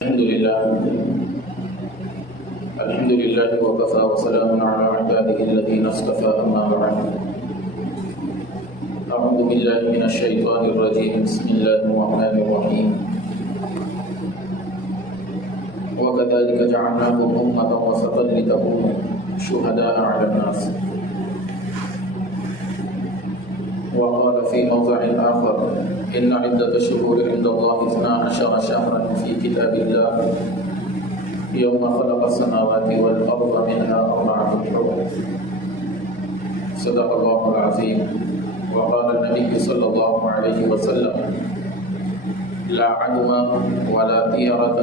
الحمد لله وكفى وسلام على عباده الذين اصطفى أما بعد. أعوذ بالله من الشيطان الرجيم. بسم الله الرحمن الرحيم. وكذلك جعلناكم أمة وسطا لتكونوا شهداء على الناس. وقال في موضع آخر: إن عدة الشهور عند الله 12 شهرا في كتاب الله يوم خلق السماوات والأرض منها 4 حرم. صدق الله العظيم. وقال النبي صلى الله عليه وسلم: لا عدوى ولا طيرة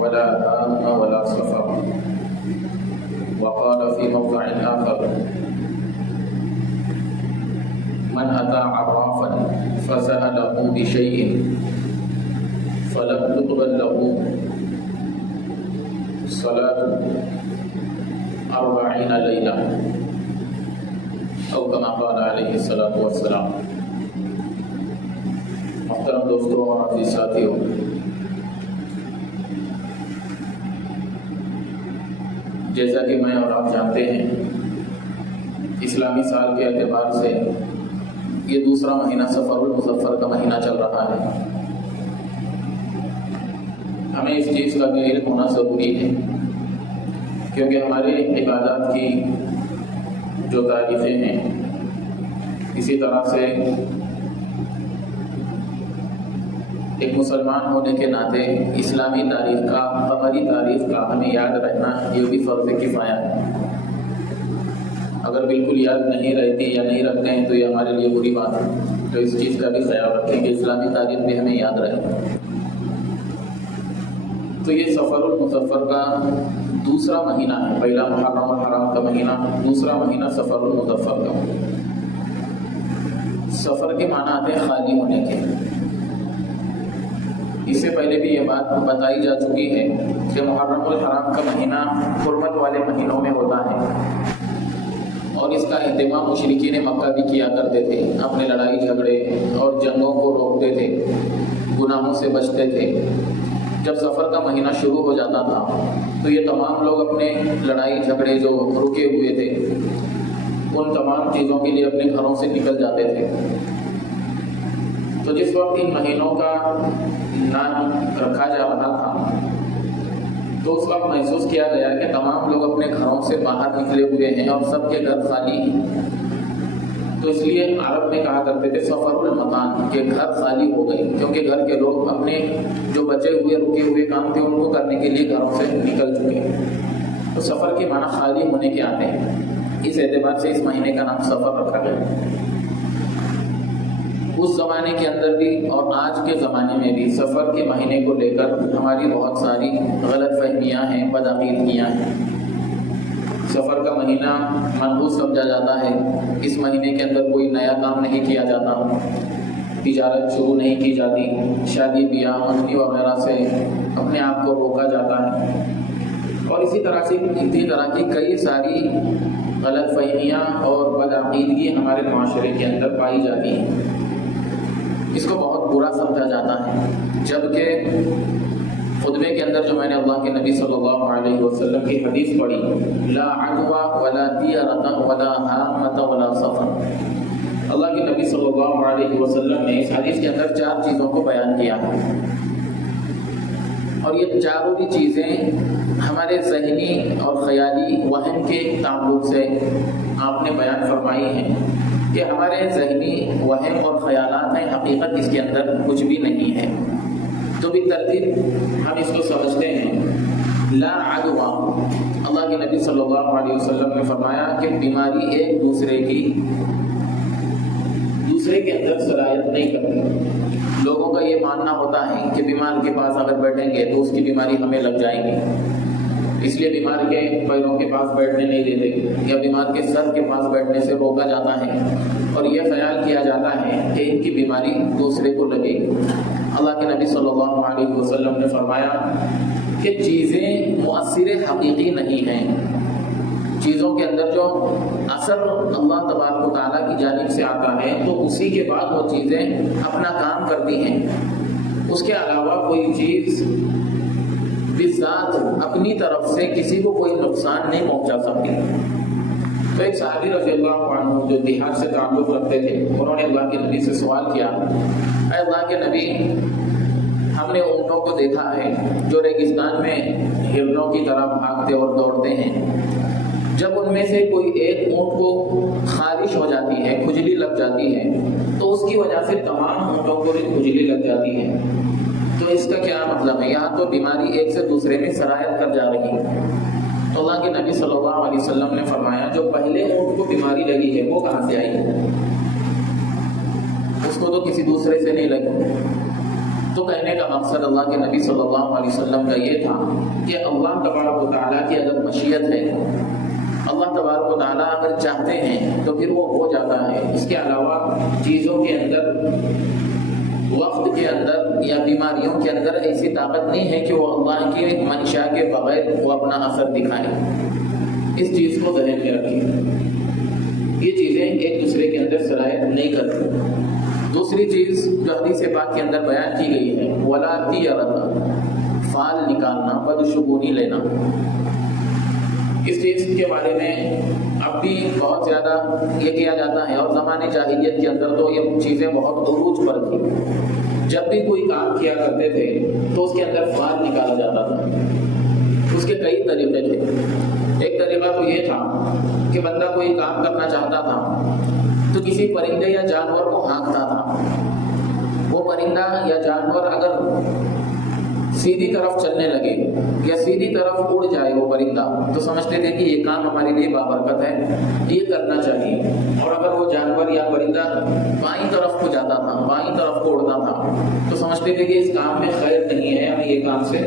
ولا هام ولا سفر. وقال في موضع آخر: من أتى عرافا فسأله بشيء فلم تقبل له صلاة 40 ليلة أو كما قال عليه الصلاة والسلام. محترم دوستوں اور عزیز ساتھیوں، جیسا کہ میں اور آپ جانتے ہیں، اسلامی سال کے اعتبار سے یہ دوسرا مہینہ سفر المظفر کا مہینہ چل رہا ہے. ہمیں اس چیز کا بھی علم ہونا ضروری ہے، کیونکہ ہمارے عبادات کی جو تعریفیں ہیں، اسی طرح سے ایک مسلمان ہونے کے ناطے اسلامی تاریخ کا، قمری تاریخ کا ہمیں یاد رہنا یہ بھی فرض کفایہ ہے. اگر بالکل یاد نہیں رہتی یا نہیں رکھتے ہیں تو یہ ہمارے لیے بری بات ہے. تو اس چیز کا بھی خیال رکھیں کہ اسلامی تاریخ بھی ہمیں یاد رہے. تو یہ سفر المظفر کا دوسرا مہینہ ہے. پہلا محرم الحرام کا مہینہ، دوسرا مہینہ سفر المظفر کا. سفر کے معنی آتے ہیں خالی ہونے کے. اس سے پہلے بھی یہ بات بتائی جا چکی ہے کہ محرم الحرام کا مہینہ حرمت والے مہینوں میں ہوتا ہے، اور اس کا اہتمام مشرکین مکہ بھی کیا کرتے تھے. اپنے لڑائی جھگڑے اور جنگوں کو روکتے تھے، گناہوں سے بچتے تھے. جب سفر کا مہینہ شروع ہو جاتا تھا تو یہ تمام لوگ اپنے لڑائی جھگڑے جو رکے ہوئے تھے ان تمام چیزوں کے لیے اپنے گھروں سے نکل جاتے تھے. تو جس وقت ان مہینوں کا نام رکھا جا رہا تھا تو اس وقت محسوس کیا گیا کہ تمام لوگ اپنے گھروں سے باہر نکلے ہوئے ہیں اور سب کے گھر خالی ہیں. تو اس لیے عرب میں کہا کرتے تھے سفر المکان، کہ گھر خالی ہو گئے، کیونکہ گھر کے لوگ اپنے جو بچے ہوئے رکے ہوئے کام تھے ان کو کرنے کے لیے گھروں سے نکل چکے. تو سفر کے معنی خالی ہونے کے آتے ہیں. اس اعتبار سے اس مہینے کا نام سفر رکھا گیا. اس زمانے کے اندر بھی اور آج کے زمانے میں بھی سفر کے مہینے کو لے کر ہماری بہت ساری غلط فہمیاں ہیں، بدعقیدگیاں ہیں. سفر کا مہینہ منحوس سمجھا جاتا ہے. اس مہینے کے اندر کوئی نیا کام نہیں کیا جاتا، تجارت شروع نہیں کی جاتی، شادی بیاہ منگنی وغیرہ سے اپنے آپ کو روکا جاتا ہے. اور اسی طرح کی کئی ساری غلط فہمیاں اور بدعقیدگی ہمارے معاشرے کے اندر پائی جاتی ہیں. اس کو بہت برا سمجھا جاتا ہے. جبکہ خطبے کے اندر جو میں نے اللہ کے نبی صلی اللہ علیہ وسلم کی حدیث پڑھی، لا عدوى ولا طیرة ولا ہامة ولا سفر، اللہ کے نبی صلی اللہ علیہ وسلم نے اس حدیث کے اندر 4 چیزوں کو بیان کیا ہے. اور یہ چاروں ہی چیزیں ہمارے ذہنی اور خیالی وہم کے تعلق سے آپ نے بیان فرمائی ہیں کہ ہمارے ذہنی وہم اور خیالات ہیں، حقیقت اس کے اندر کچھ بھی نہیں ہے. تو بھی ترتیب ہم اس کو سمجھتے ہیں. لا عدوى، اللہ کے نبی صلی اللہ علیہ وسلم نے فرمایا کہ بیماری ایک دوسرے کے اندر صلاحیت نہیں کرتی. لوگوں کا یہ ماننا ہوتا ہے کہ بیمار کے پاس اگر بیٹھیں گے تو اس کی بیماری ہمیں لگ جائیں گی، اس لیے بیمار کے پیروں کے پاس بیٹھنے نہیں دیتے یا بیمار کے سر کے پاس بیٹھنے سے روکا جاتا ہے، اور یہ خیال کیا جاتا ہے کہ ان کی بیماری دوسرے کو لگے گی. اللہ کے نبی صلی اللہ علیہ وسلم نے فرمایا کہ چیزیں مؤثر حقیقی نہیں ہیں. چیزوں کے اندر جو اثر اللہ تبارک و تعالیٰ کی جانب سے آتا ہے تو اسی کے بعد وہ چیزیں اپنا کام کرتی ہیں. اس کے علاوہ کوئی چیز ذات اپنی طرف سے کسی کو کوئی نقصان نہیں پہنچا سکتی۔ تو ایک صحابی رضی اللہ عنہ جو دیہات سے تعلق رکھتے تھے، انہوں نے اللہ کے نبی سے سوال کیا، اے اللہ کے نبی، ہم نے اونٹوں کو دیکھا ہے جو ریگستان میں ہرنوں کی طرح بھاگتے اور دوڑتے ہیں، جب ان میں سے کوئی ایک اونٹ کو خارش ہو جاتی ہے، کھجلی لگ جاتی ہے، تو اس کی وجہ سے تمام اونٹوں کو بھی کھجلی لگ جاتی ہے، تو اس کا کیا مطلب ہے؟ یہاں تو بیماری ایک سے دوسرے میں سرایت کر جا رہی ہے۔ تو اللہ کے نبی صلی اللہ علیہ وسلم نے فرمایا، جو پہلے اونٹ کو بیماری لگی ہے وہ کہاں سے آئی؟ اس کو تو کسی دوسرے سے نہیں لگی۔ تو کہنے کا مقصد اللہ کے نبی صلی اللہ علیہ وسلم کا یہ تھا کہ اللہ تبارک و تعالیٰ کی اگر مشیت ہے، اللہ تبارک و تعالیٰ اگر چاہتے ہیں تو پھر وہ ہو جاتا ہے۔ اس کے علاوہ چیزوں کے اندر، وقت کے اندر یا بیماریوں کے اندر ایسی طاقت نہیں ہے کہ وہ اللہ کی منشا کے بغیر وہ اپنا اثر دکھائے۔ اس چیز کو ذہن میں رکھیے، یہ چیزیں ایک دوسرے کے اندر سرایت نہیں کرتی۔ دوسری چیز جو حدیث پاک کے اندر بیان کی گئی ہے، ولا تیرۃ، فال نکالنا، بدشگونی لینا۔ اس چیز کے بارے میں اب بھی بہت زیادہ یہ کیا جاتا ہے، اور زمانے جاہلیت کے اندر تو یہ چیزیں بہت عروج پر تھی۔ جب بھی کوئی کام کیا کرتے تھے تو اس کے اندر فال نکالا جاتا تھا۔ اس کے کئی طریقے تھے۔ ایک طریقہ تو یہ تھا کہ بندہ کوئی کام کرنا چاہتا تھا تو کسی پرندے یا جانور کو ہانکتا تھا۔ وہ پرندہ یا جانور اگر سیدھی طرف چلنے لگے یا سیدھی طرف اڑ جائے وہ پرندہ، تو سمجھتے تھے کہ یہ کام ہمارے لیے بابرکت ہے، یہ کرنا چاہیے۔ اور اگر وہ جانور یا پرندہ بائیں طرف کو جاتا تھا، بائیں طرف کو اڑتا تھا، تو سمجھتے تھے کہ اس کام میں خیر نہیں ہے، ہمیں یہ کام سے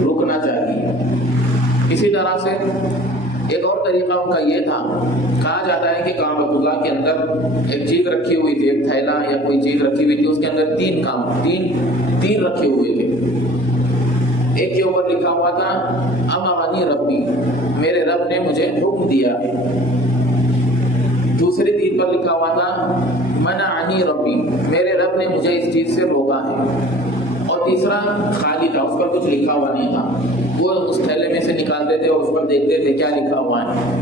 رکنا چاہیے۔ اسی طرح سے ایک اور طریقہ ان کا یہ تھا، کہا جاتا ہے کہ کعبۃ اللہ کے اندر ایک چیز رکھی ہوئی تھی، ایک تھیلا یا کوئی چیز رکھی ہوئی تھی، اس کے اندر تین رکھے ہوئے تھے۔ ایک کے اوپر لکھا ہوا تھا امرنی ربی، میرے رب نے مجھے حکم دیا ہے۔ دوسرے تین پر لکھا ہوا تھا منعنی ربی، میرے رب نے مجھے اس چیز سے روکا ہے۔ اور تیسرا خالی تھا، اس پر کچھ لکھا ہوا نہیں تھا۔ وہ اس تھیلے میں سے نکالتے تھے اور اس پر دیکھتے تھے کیا لکھا ہوا ہے۔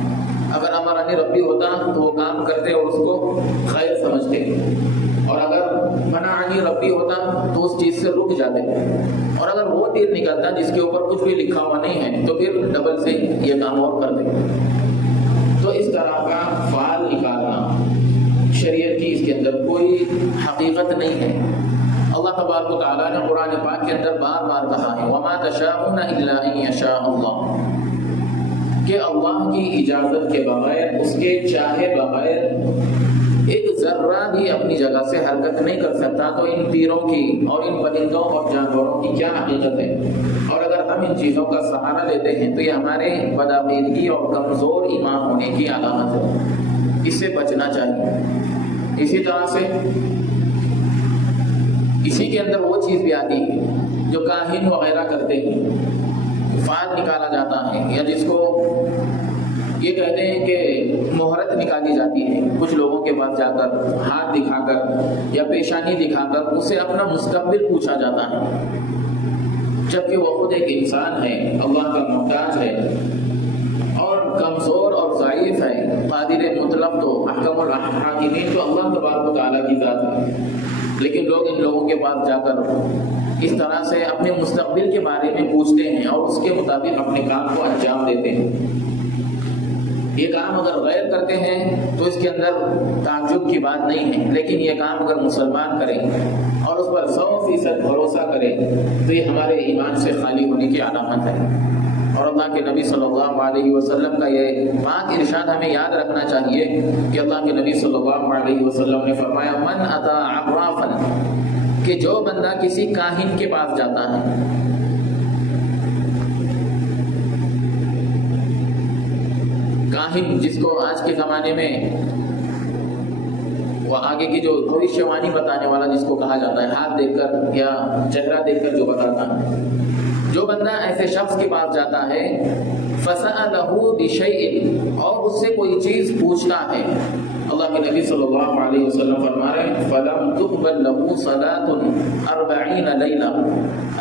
اگر امرنی ربی ہوتا تو وہ کام کرتے اور اس کو خیر سمجھتے، اور اگر منعنی ربی ہوتا تو اس چیز سے رک جاتے۔ اور اگر وہ تیر نکلتا جس کے اوپر کچھ بھی لکھا ہوا نہیں ہے تو پھر ڈبل سے یہ کام اور کر دے۔ تو اس طرح کا فال نکالنا شریعت کی اس کے اندر کوئی حقیقت نہیں ہے۔ اللہ تبارک و تعالیٰ نے قرآن پاک کے اندر بار بار کہا ہے وَمَا تَشَاءُونَ إِلَّا أَن يَشَاءَ اللَّهُ، کہ اللہ کی اجازت کے بغیر، اس کے چاہے بغیر ایک ذرہ بھی اپنی جگہ سے حرکت نہیں کر سکتا۔ تو ان پیروں کی اور ان پرندوں اور جانوروں کی کیا حقیقت ہے؟ اور اگر ہم ان چیزوں کا سہارا لیتے ہیں تو یہ ہمارے بدعقیدگی اور کمزور ایمان ہونے کی علامت ہے، اس سے بچنا چاہیے۔ اسی طرح سے اسی کے اندر وہ چیز بھی آتی ہے جو کاہن وغیرہ کرتے ہیں، فال نکالا جاتا ہے، یا جس کو یہ کہتے ہیں کہ مہرت نکالی جاتی ہے کچھ لوگوں کے پاس جا کر، ہاتھ دکھا کر یا پیشانی دکھا کر اس سے اپنا مستقبل پوچھا جاتا ہے، جبکہ وہ خود ایک انسان ہے، اللہ کا محتاج ہے اور کمزور اور ضعیف ہے۔ قادر مطلق تو احکم الحاکمین تو اللہ تبارک و تعالیٰ کی ذات ہے، لیکن لوگ ان لوگوں کے پاس جا کر اس طرح سے اپنے مستقبل کے بارے میں پوچھتے ہیں اور اس کے مطابق اپنے کام کو انجام دیتے ہیں۔ یہ کام اگر غیر کرتے ہیں تو اس کے اندر تعجب کی بات نہیں ہے، لیکن یہ کام اگر مسلمان کریں اور اس پر 100% بھروسہ کریں تو یہ ہمارے ایمان سے خالی ہونے کی علامت ہے۔ اور اللہ کے نبی صلی اللہ علیہ وسلم کا یہ پاک ارشاد ہمیں یاد رکھنا چاہیے کہ اللہ کے نبی صلی اللہ علیہ وسلم نے فرمایا من اتی عرافا، کہ جو بندہ کسی کاہن کے پاس جاتا ہے، کاہن جس کو آج کے زمانے میں وہ آگے کی جو بھوشیوانی بتانے والا جس کو کہا جاتا ہے، ہاتھ دیکھ کر یا چہرہ دیکھ کر جو بتاتا ہے، جو بندہ ایسے شخص کے پاس جاتا ہے فَسَأَلَهُ بِشَيْءٍ اور اس سے کوئی چیز پوچھتا ہے، اللہ کے نبی صلی اللہ علیہ وسلم فرما رہے ہیں فَلَمْ تُقْبَلْ لَهُ صَلَاةٌ 40 لَيْلَةً،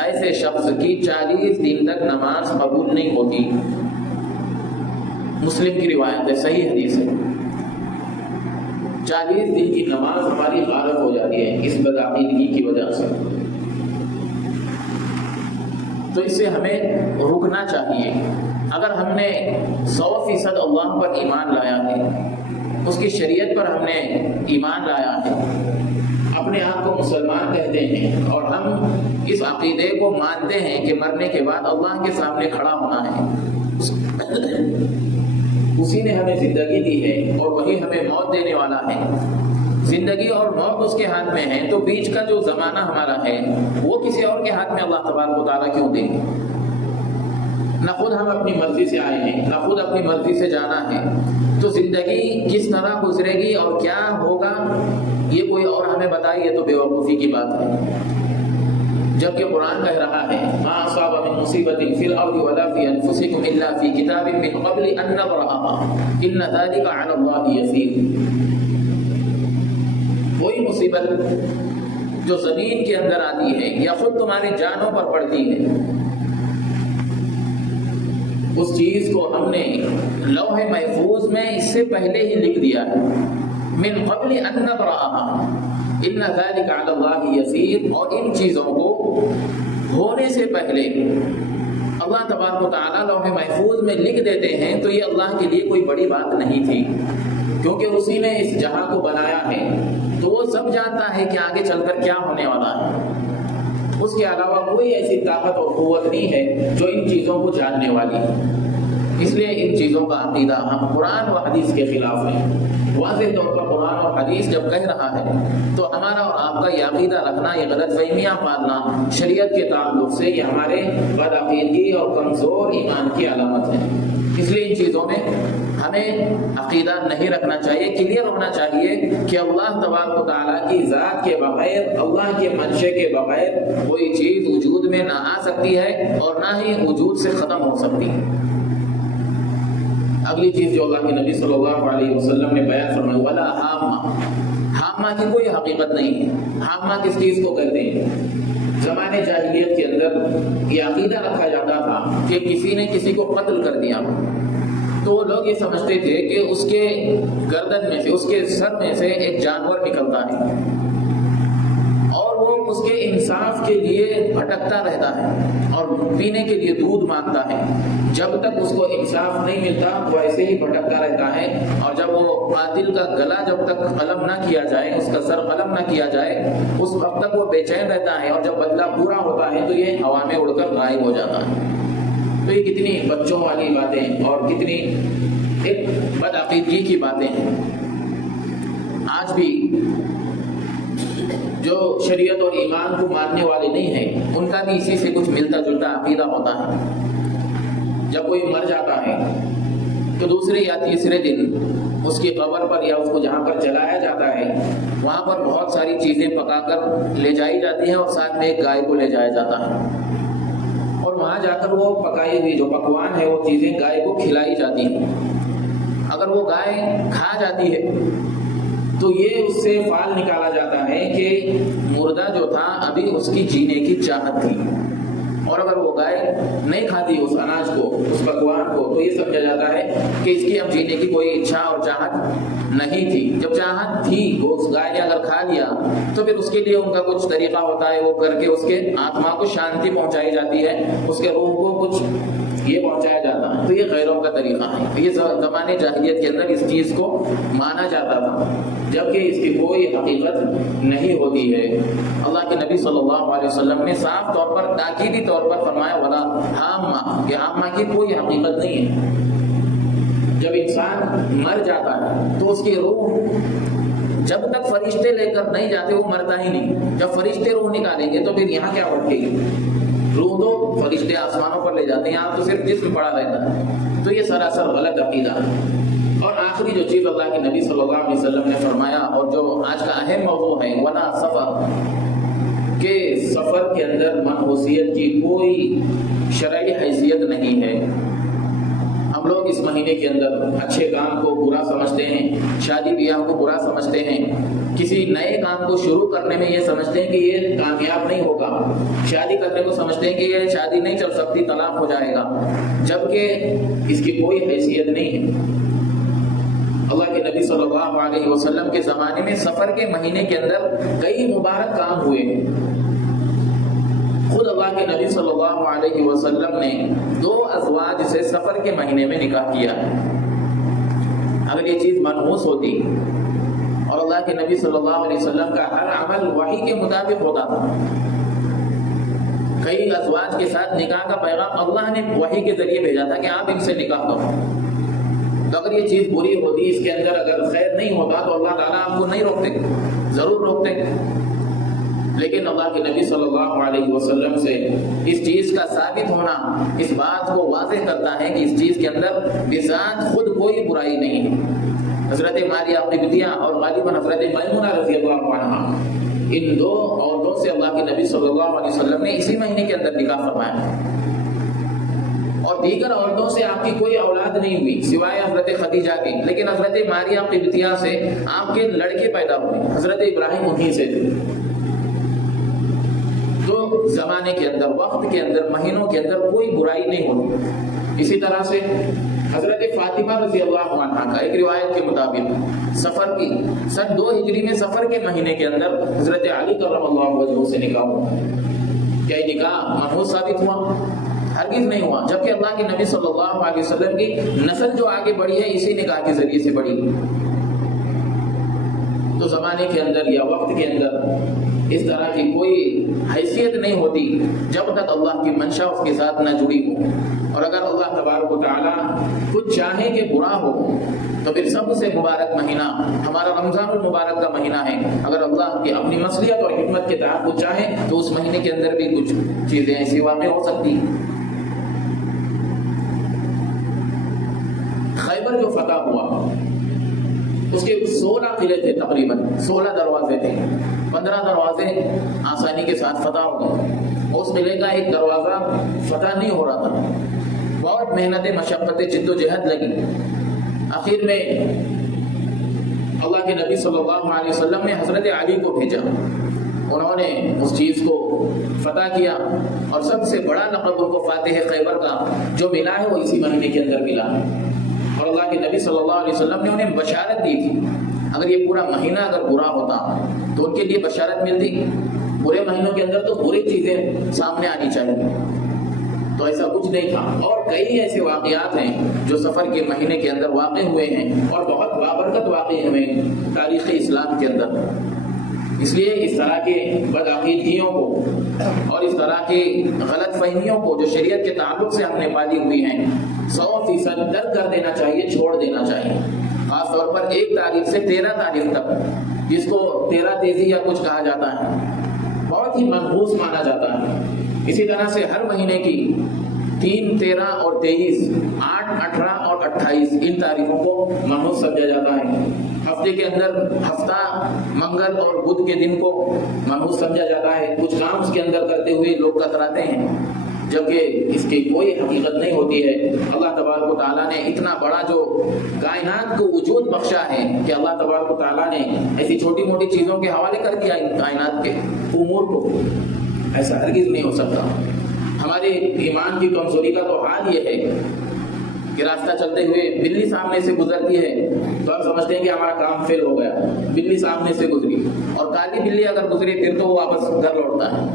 ایسے شخص کی 40 دن تک نماز قبول نہیں ہوتی۔ مسلم کی روایت ہے، صحیح حدیث ہے۔ 40 دن کی نماز ہماری غارت ہو جاتی ہے اس بدعقیدگی کی وجہ سے، تو اس سے ہمیں رکنا چاہیے۔ اگر ہم نے 100% اللہ پر ایمان لایا ہے، اس کی شریعت پر ہم نے ایمان لایا ہے، اپنے آپ کو مسلمان کہتے ہیں اور ہم اس عقیدے کو مانتے ہیں کہ مرنے کے بعد اللہ کے سامنے کھڑا ہونا ہے، اسی نے ہمیں زندگی دی ہے اور وہی ہمیں موت دینے والا ہے، زندگی اور موت اس کے ہاتھ میں ہے، تو بیچ کا جو زمانہ ہمارا ہے وہ کسی اور کے ہاتھ میں اللہ تبارک و تعالیٰ کیوں دیں؟ نہ خود ہم اپنی مرضی سے آئے ہیں، نہ خود اپنی مرضی سے جانا ہے، تو زندگی کس طرح گزرے گی اور کیا ہوگا یہ کوئی اور ہمیں بتائے، یہ تو بے وقوفی کی بات ہے۔ جبکہ قرآن کہہ رہا ہے ما اصاب من مصیبت فی الارض ولا فی انفسکم الا فی کتاب من قبل ان نبرأها ان ذلک علی اللہ یسیر۔ کوئی مصیبت جو زمین کے اندر آتی ہے یا خود تمہاری جانوں پر پڑتی ہے، اس چیز کو ہم نے لوح محفوظ میں اس سے پہلے ہی لکھ دیا ہے، من قبل ان نبرأها ان ذلک علی اللہ یسیر، اور ان چیزوں کو ہونے سے پہلے اللہ تبارک و تعالیٰ لوح محفوظ میں لکھ دیتے ہیں، تو یہ اللہ کے لیے کوئی بڑی بات نہیں تھی، کیونکہ اسی نے اس جہاں کو بنایا ہے، تو وہ سب جانتا ہے کہ آگے چل کر کیا ہونے والا ہے۔ اس کے علاوہ کوئی ایسی طاقت اور قوت نہیں ہے جو ان چیزوں کو جاننے والی ہے۔ اس لیے ان چیزوں کا عقیدہ ہم قرآن و حدیث کے خلاف ہیں۔ واضح طور پر قرآن اور حدیث جب کہہ رہا ہے تو ہمارا اور آپ کا یہ عقیدہ رکھنا، یہ غلط فہمیاں پالنا شریعت کے تعلق سے یہ ہمارے بدعقیدگی اور کمزور ایمان کی علامت ہے۔ اس لیے ان چیزوں میں ہمیں عقیدہ نہیں رکھنا چاہیے، کلیئر ہونا چاہیے کہ اللہ تبارک و تعالیٰ کی ذات کے بغیر، اللہ کے منشے کے بغیر کوئی چیز وجود میں نہ آ سکتی ہے اور نہ ہی وجود سے ختم ہو سکتی ہے۔ اگلی چیز جو اللہ کے نبی صلی اللہ علیہ وسلم نے بیان فرمایا ولا حامہ، حامہ کی کوئی حقیقت نہیں ہے۔ حامہ کس چیز کو کہتے ہیں؟ زمانے جاہلیت کے اندر یہ عقیدہ رکھا جاتا تھا کہ کسی نے کسی کو قتل کر دیا تو وہ لوگ یہ سمجھتے تھے کہ اس کے گردن میں سے، اس کے سر میں سے ایک جانور نکلتا ہے اور وہ اس کے انصاف کے لیے بھٹکتا رہتا ہے اور پینے کے لیے دودھ مانگتا ہے، جب تک اس کو انصاف نہیں ملتا وہ ایسے ہی بھٹکتا رہتا ہے، اور جب وہ قاتل کا گلا جب تک قلم نہ کیا جائے، اس کا سر قلم نہ کیا جائے، اس وقت تک وہ بے چین رہتا ہے، اور جب بدلہ پورا ہوتا ہے تو یہ ہوا میں اڑ کر غائب ہو جاتا ہے۔ تو یہ کتنی بچوں والی باتیں اور کتنی ایک بدعقیدگی کی باتیں ہیں۔ آج بھی جو شریعت اور ایمان کو ماننے والے نہیں ہیں ان کا بھی اسی سے کچھ ملتا جلتا عقیدہ ہوتا ہے۔ جب کوئی مر جاتا ہے تو دوسرے یا تیسرے دن اس کی قبر پر یا اس کو جہاں پر جلایا جاتا ہے وہاں پر بہت ساری چیزیں پکا کر لے جائی جاتی ہیں اور ساتھ میں ایک گائے کو لے جایا جاتا ہے، اور وہاں جا کر وہ پکائی ہوئی جو پکوان ہے وہ چیزیں گائے کو کھلائی جاتی ہیں۔ اگر وہ گائے کھا جاتی ہے تو یہ اس سے فال نکالا جاتا ہے کہ مردہ جو تھا ابھی اس کی جینے کی چاہت تھی، اور اگر وہ گائے نہیں کھاتی اس اناج کو، اس پکوان کو، تو یہ سمجھا جاتا ہے کہ اس کی اب جینے کی کوئی اچھا اور چاہت نہیں تھی۔ جب چاہت تھی وہ اس گائے نے اگر کھا لیا تو پھر اس کے لیے ان کا کچھ طریقہ ہوتا ہے، وہ کر کے اس کے آتما کو شانتی پہنچائی جاتی ہے، اس کے روح کو کچھ یہ پہنچایا جاتا ہے۔ تو یہ غیروں کا طریقہ ہے، یہ زمانے جاہلیت کے اندر اس چیز کو مانا جاتا تھا، جبکہ اس کی کوئی حقیقت نہیں ہوتی ہے۔ اللہ کے نبی صلی اللہ علیہ وسلم نے صاف طور پر تاکیدی طور پر فرمایا ولا حامہ، کہ حامہ کی کوئی حقیقت نہیں ہے۔ جب انسان مر جاتا ہے تو اس کی روح جب تک فرشتے لے کر نہیں جاتے وہ مرتا ہی نہیں، جب فرشتے روح نکالیں گے تو پھر یہاں کیا بھٹکے گی؟ روح تو فرشتے آسمانوں پر لے جاتے ہیں، یہاں تو صرف جسم پڑا رہتا ہے۔ تو یہ سراسر غلط عقیدہ ہے۔ اور آخری جو چیز اللہ کے نبی صلی اللہ علیہ وسلم نے فرمایا اور جو آج کا اہم موضوع ہے ولا سفر، کہ سفر کے اندر منحوسیت کی کوئی شرعی حیثیت نہیں ہے۔ ہم لوگ اس مہینے کے اندر اچھے کام کو برا سمجھتے ہیں، شادی بیاہ کو برا سمجھتے ہیں، کسی نئے کام کو شروع کرنے میں یہ سمجھتے ہیں کہ یہ کامیاب نہیں ہوگا، شادی کرنے کو سمجھتے ہیں کہ یہ شادی نہیں چل سکتی، طلاق ہو جائے گا، جبکہ اس کی کوئی حیثیت نہیں ہے۔ اللہ کے نبی صلی اللہ علیہ وسلم کے زمانے میں سفر کے مہینے کے اندر کئی مبارک کام ہوئے ہیں۔ خود اللہ کے نبی صلی اللہ علیہ وسلم نے 2 ازواج سے سفر کے مہینے میں نکاح کیا ہے۔ اگر یہ چیز منحوس ہوتی اور اللہ کے نبی صلی اللہ علیہ وسلم کا ہر عمل وحی کے مطابق ہوتا تھا، کئی ازواج کے ساتھ نکاح کا پیغام اللہ نے وحی کے ذریعے بھیجا تھا کہ آپ ان سے نکاح کرو، تو اگر یہ چیز بری ہوتی، اس کے اندر اگر خیر نہیں ہوتا تو اللہ تعالیٰ آپ کو نہیں روکتے، ضرور روکتے۔ لیکن اللہ کے نبی صلی اللہ علیہ وسلم سے اس چیز کا ثابت ہونا اس بات کو واضح کرتا ہے کہ اس چیز کے اندر بذات خود کوئی برائی نہیں ہے۔ حضرت ماریہ قبطیہ اور غالباً حضرت میمونہ رضی اللہ عنہا، ان 2 عورتوں سے اللہ کے نبی صلی اللہ علیہ وسلم نے اسی مہینے کے اندر نکاح فرمایا، اور دیگر عورتوں سے آپ کی کوئی اولاد نہیں ہوئی سوائے حضرت خدیجہ کی، لیکن حضرت ماریہ قبطیہ سے آپ کے لڑکے پیدا ہوئے، حضرت ابراہیم انہی سے تھے۔ تو زمانے کے اندر، وقت کے اندر، مہینوں کے اندر کوئی برائی نہیں ہوتی۔ اسی طرح سے حضرت فاطمہ رضی اللہ عنہا کا ایک روایت کے مطابق سفر کی سن 2 ہجری میں سفر کے مہینے کے اندر حضرت علی کرم اللہ وجہہ سے نکاح ہوا۔ کیا یہ نکاح منحوس ثابت ہوا؟ ہرگز نہیں ہوا، جبکہ اللہ کے نبی صلی اللہ علیہ وسلم کی نسل جو آگے بڑھی ہے اسی نکاح کے ذریعے سے بڑھی۔ تو زمانے کے اندر یا وقت کے اندر اس طرح کی کوئی حیثیت نہیں ہوتی جب تک اللہ کی منشا اس کے ساتھ نہ جڑی ہو، اور اگر اللہ تبارک و تعالیٰ کچھ چاہے کہ برا ہو تو پھر سب سے مبارک مہینہ ہمارا رمضان المبارک کا مہینہ ہے۔ اگر اللہ کی اپنی مصلحت اور حکمت کے تحت کچھ چاہے تو اس مہینے کے اندر بھی کچھ چیزیں ایسی واقع ہو سکتی ہیں۔ خیبر جو فتح ہوا اس کے 16 قلعے تھے، تقریباً 16 دروازے تھے، 15 دروازے آسانی کے ساتھ فتح ہو گئے۔ اس قلعے کا ایک دروازہ فتح نہیں ہو رہا تھا، بہت محنتیں، مشقتیں، جد و جہد لگی۔ آخر میں اللہ کے نبی صلی اللہ علیہ وسلم نے حضرت علی کو بھیجا، انہوں نے اس چیز کو فتح کیا، اور سب سے بڑا لقب ان کو فاتح خیبر کا جو ملا ہے وہ اسی مہینے کے اندر ملا ہے۔ اور اللہ کے نبی صلی اللہ علیہ وسلم نے انہیں بشارت دی تھی، اگر یہ پورا مہینہ اگر برا ہوتا تو ان کے لیے بشارت ملتی، برے مہینوں کے اندر تو بری چیزیں سامنے آنی چاہیے، تو ایسا کچھ نہیں تھا۔ اور کئی ایسے واقعات ہیں جو سفر کے مہینے کے اندر واقع ہوئے ہیں اور بہت بابرکت واقع ہوئے تاریخ اسلام کے اندر۔ اس لیے اس طرح کے بدعقیدگیوں کو اور اس طرح کی غلط فہمیوں کو جو شریعت کے تعلق سے ہم نے پالی ہوئی ہیں 100% ترک کر دینا چاہیے، چھوڑ دینا چاہیے۔ خاص طور پر 1 تاریخ سے 13 تاریخ تک، جس کو 13 تیزی یا کچھ کہا جاتا ہے، بہت ہی منحوس مانا جاتا ہے۔ اسی طرح سے ہر مہینے کی 3، 13 اور 23، 8، 18 اور 28 ان تاریخوں کو منحوس سمجھا جاتا ہے۔ ہفتے کے اندر ہفتہ منگل اور بدھ کے دن کو منحوس سمجھا جاتا ہے، کچھ کام اس کے اندر کرتے ہوئے لوگ کتراتے ہیں، جبکہ اس کی کوئی حقیقت نہیں ہوتی ہے۔ اللہ تبارک و تعالیٰ نے اتنا بڑا جو کائنات کو وجود بخشا ہے کہ اللہ تبارک و تعالیٰ نے ایسی چھوٹی موٹی چیزوں کے حوالے کر دیا ان کائنات کے امور کو، ایسا ہرگز نہیں ہو سکتا۔ ہمارے ایمان کی کمزوری کا تو حال یہ ہے کہ راستہ چلتے ہوئے بلی سامنے سے گزرتی ہے تو ہم سمجھتے ہیں کہ ہمارا کام فیل ہو گیا، بلی سامنے سے گزری، اور کالی بلی اگر گزری پھر تو وہ واپس گھر لوٹتا ہے۔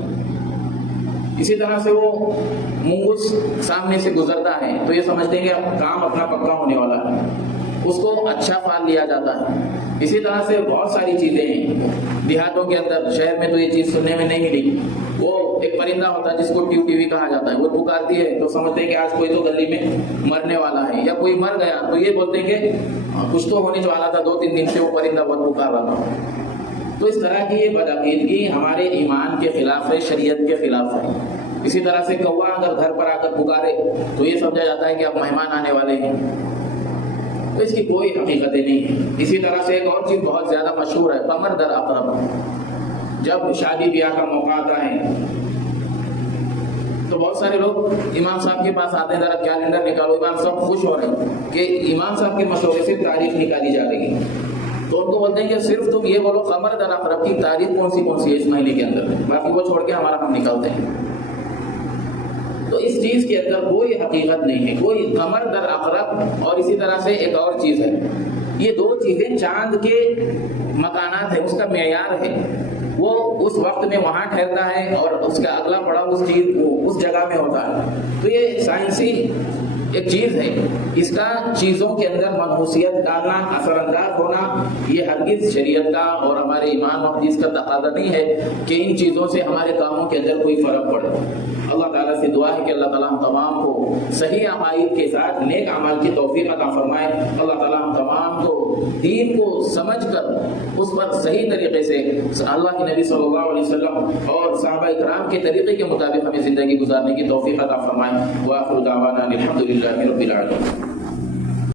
اسی طرح سے وہ منگوس سامنے سے گزرتا ہے تو یہ سمجھتے ہیں کہ اب کام اپنا پکا ہونے والا ہے، اس کو اچھا فال لیا جاتا ہے۔ اسی طرح سے بہت ساری چیزیں ہیں دیہاتوں کے اندر، شہر میں تو یہ چیز سننے میں نہیں ملی۔ وہ ایک پرندہ ہوتا ہے جس کو ٹیو ٹیوی کہا جاتا ہے، وہ پکارتی ہے تو سمجھتے ہیں کہ آج کوئی تو گلی میں مرنے والا ہے، یا کوئی مر گیا تو یہ بولتے ہیں کہ کچھ تو ہونے والا تھا، 2-3 دن سے وہ پرندہ بہت پکار رہا تھا۔ تو اس طرح کی یہ بدعقیدگی ہمارے ایمان کے خلاف ہے، شریعت کے خلاف ہے۔ اسی طرح سے کوا اگر گھر پر آ کر پکارے تو یہ سمجھا جاتا ہے کہ اب مہمان آنے والے ہیں، تو اس کی کوئی حقیقتیں نہیں ہے۔ اسی طرح سے ایک اور چیز بہت زیادہ مشہور ہے، قمر در اقرب، جب شادی بیاہ کا موقع آتا ہے تو بہت سارے لوگ امام صاحب کے پاس آتے ہیں، ذرا کیلنڈر نکالو، امام صاحب خوش ہو رہے ہیں کہ امام صاحب کے مشورے سے تاریخ نکالی جا رہی ہے، تو ان کو بولتے ہیں کہ صرف تم یہ بولو قمر در اقرب کی تاریخ کون سی ہے اس مہینے کے اندر، باقی وہ چھوڑ کے ہمارا ہم نکالتے ہیں۔ تو اس چیز کے اندر کوئی حقیقت نہیں ہے، کوئی قمر در اقرب، اور اسی طرح سے ایک اور چیز ہے، یہ دو چیزیں چاند کے مکانات ہیں، اس کا معیار ہے، وہ اس وقت میں وہاں ٹھہرتا ہے اور اس کا اگلا پڑاؤ اس چیز اس جگہ میں ہوتا ہے۔ تو یہ سائنسی ایک چیز ہے، اس کا چیزوں کے اندر منحوسیت ڈالنا، اثر انداز ہونا، یہ ہرگز شریعت کا اور ہمارے ایمان و حدیث کا تقاضا نہیں ہے کہ ان چیزوں سے ہمارے کاموں کے اندر کوئی فرق پڑے۔ اللہ تعالیٰ سے دعا ہے کہ اللہ تعالیٰ ہم تمام کو صحیح عقائد کے ساتھ نیک اعمال کی توفیق عطا فرمائے۔ اللہ تعالیٰ ہم تمام کو دین کو سمجھ کر اس پر صحیح طریقے سے اللہ کے نبی صلی اللہ علیہ وسلم اور صحابہ کرام کے طریقے کے مطابق ہمیں زندگی گزارنے کی توفیق عطا فرمائے۔ وآخر دعوانا الحمد للہ رب العالمین۔